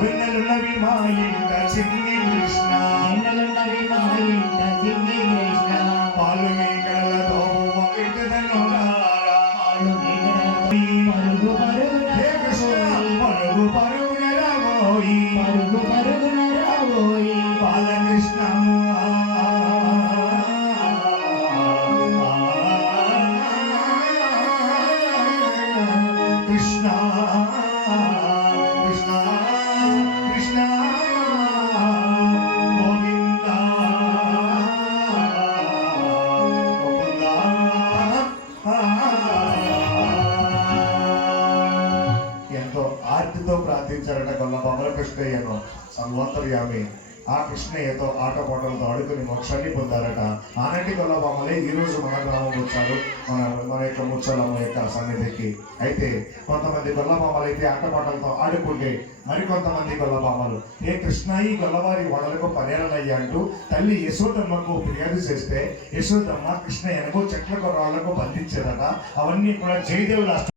వెన్నెలున్నవి మా ఇంట చిన్ని కృష్ణ వెన్నెలున్నవి మా ఇంట చిన్ని కృష్ణ పాలు మేకలతో ఇంటిదన్ను పాలు పరుగు పరుగు కృష్ణ గొల్ల బొమ్మల ఆ కృష్ణయ్యతో ఆటపాటలతో ఆడుకుని మోక్షాన్ని పొందారట. ఆనాటి గొల్ల ఈరోజు ఈ మన గ్రామం వచ్చారు. మన మన యొక్క ముచ్చలమ్మ యొక్క సన్నిధికి. అయితే కొంతమంది గొల్ల అయితే ఆటపాటలతో ఆడుకుంటే మరికొంతమంది గొల్ల బొమ్మలు ఏ కృష్ణాయి గొల్లవారి వాళ్ళకు పర్యాలయ్య అంటూ తల్లి యశోదమ్మకు ఫిర్యాదు చేస్తే యశోదమ్మ కృష్ణయ్యనకు చెట్ల రాళ్ళకు బంధించేదట. అవన్నీ కూడా జయదేవులు